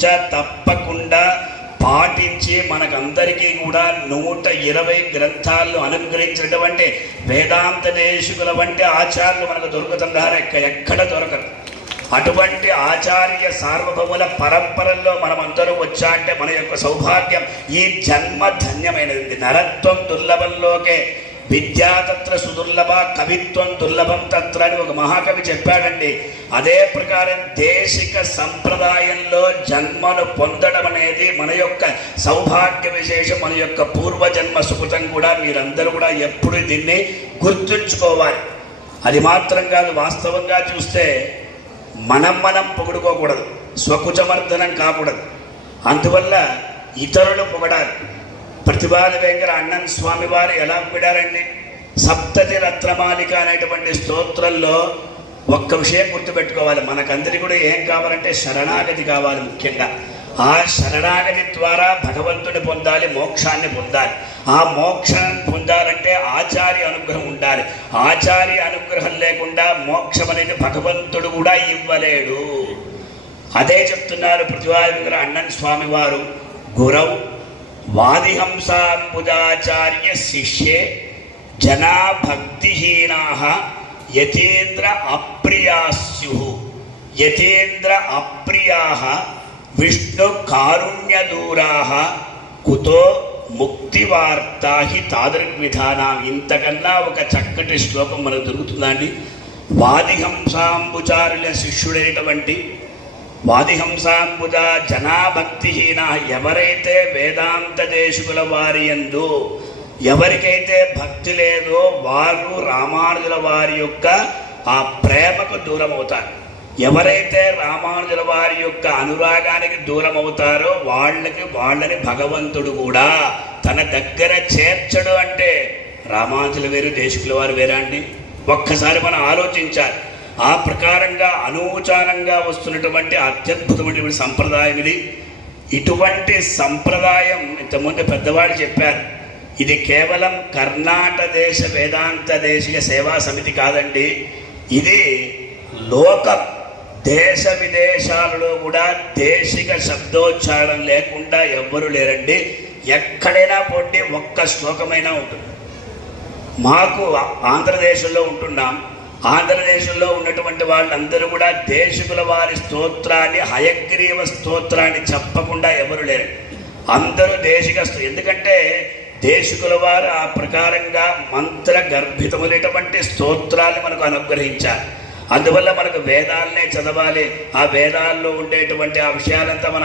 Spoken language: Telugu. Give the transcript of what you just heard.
తూచ తప్పకుండా పాటించి మనకందరికీ కూడా 120 గ్రంథాలను అనుగ్రహించినటువంటి వేదాంత దేశికుల వంటి ఆచార్యులు మనకు దొరుకుతున్నారు, ఎక్కడ దొరకరు. అటువంటి ఆచార్య సార్వభౌముల పరంపరల్లో మనమందరూ వచ్చా అంటే మన యొక్క సౌభాగ్యం. ఈ జన్మ ధన్యమైనది. నరత్వం దుర్లభంలోకే విద్యా తత్ర సుదుర్లభ కవిత్వం దుర్లభం తత్ర అని ఒక మహాకవి చెప్పాడండి. అదే ప్రకారం దేశిక సంప్రదాయంలో జన్మను పొందడం అనేది మన యొక్క సౌభాగ్య విశేషం, మన యొక్క పూర్వజన్మ సుకృతం కూడా. మీరందరూ కూడా ఎప్పుడు దీన్ని గుర్తుంచుకోవాలి. అది మాత్రం కాదు, వాస్తవంగా చూస్తే మనం పొగుడుకోకూడదు, స్వకుచమర్దనం కాకూడదు. అందువల్ల ఇతరులు పొగడాలి. ప్రతిపాద వెంకట అన్నన్ స్వామి వారు ఎలా పొగిడారండి? సప్తతి రత్నమాలిక అనేటువంటి స్తోత్రంలో ఒక్క విషయం గుర్తుపెట్టుకోవాలి. మనకందరికీ కూడా ఏం కావాలంటే శరణాగతి కావాలి. ముఖ్యంగా ఆ శరణాగతి ద్వారా భగవంతుని పొందాలి, మోక్షాన్ని పొందాలి. ఆ మోక్షాన్ని పొందాలంటే ఆచార్య అనుగ్రహం ఉండాలి. ఆచార్య అనుగ్రహం లేకుండా మోక్షం అనేది భగవంతుడు కూడా ఇవ్వలేడు. అదే చెప్తున్నారు ప్రతిపాద అన్నన్ స్వామి వారు. గురౌ వాదిహంసాంబుజాచార్య శిష్యే జనా భక్తిహీనాః యతేంద్ర అప్రియాస్యుః యతేంద్ర అప్రియాః విష్ణు కారుణ్యదూరాః కుతో ముక్తివార్తా హి తాదృగ్విధానాం. ఇంతకన్నా ఒక చక్కటి శ్లోకం మనకు దొరుకుతుందండి. వాదిహంసాంబుచారుల శిష్యుడైనటువంటి వాదిహంసాంబుజ జనాభక్తిహీన, ఎవరైతే వేదాంత దేశికుల వారి యందు ఎవరికైతే భక్తి లేదో వారు రామానుజుల వారి యొక్క ఆ ప్రేమకు దూరం అవుతారు. ఎవరైతే రామానుజుల వారి యొక్క అనురాగానికి దూరం అవుతారో వాళ్ళని భగవంతుడు కూడా తన దగ్గర చేర్చడు. అంటే రామానుజుల వేరు, దేశికుల వారు వేరా అండి? ఒక్కసారి మనం ఆలోచించాలి. ఆ ప్రకారంగా అనూచానంగా వస్తున్నటువంటి అత్యద్భుతమైనటువంటి సంప్రదాయం ఇది. ఇటువంటి సంప్రదాయం ఇంతకుముందు పెద్దవాళ్ళు చెప్పారు, ఇది కేవలం కర్ణాటక దేశ వేదాంత దేశీయ సేవా సమితి కాదండి. ఇది లోకం. దేశ విదేశాలలో కూడా దేశిక శబ్దోచ్చారణం లేకుండా ఎవ్వరూ లేరండి. ఎక్కడైనా పోటీ ఒక్క శ్లోకమైనా ఉంటుంది. మాకు ఆంధ్రదేశంలో ఉంటున్నాం. ఆంధ్రదేశంలో ఉన్నటువంటి వాళ్ళందరూ కూడా దేశికుల వారి స్తోత్రాన్ని, హయగ్రీవ స్తోత్రాన్ని చెప్పకుండా ఎవరు లేరు. అందరూ దేశిక. ఎందుకంటే దేశికుల వారు ఆ ప్రకారంగా మంత్ర గర్భితములైనటువంటి స్తోత్రాన్ని మనకు అనుగ్రహించారు. అందువల్ల మనకు వేదాలనే చదవాలి. ఆ వేదాల్లో ఉండేటువంటి ఆ విషయాలంతా మన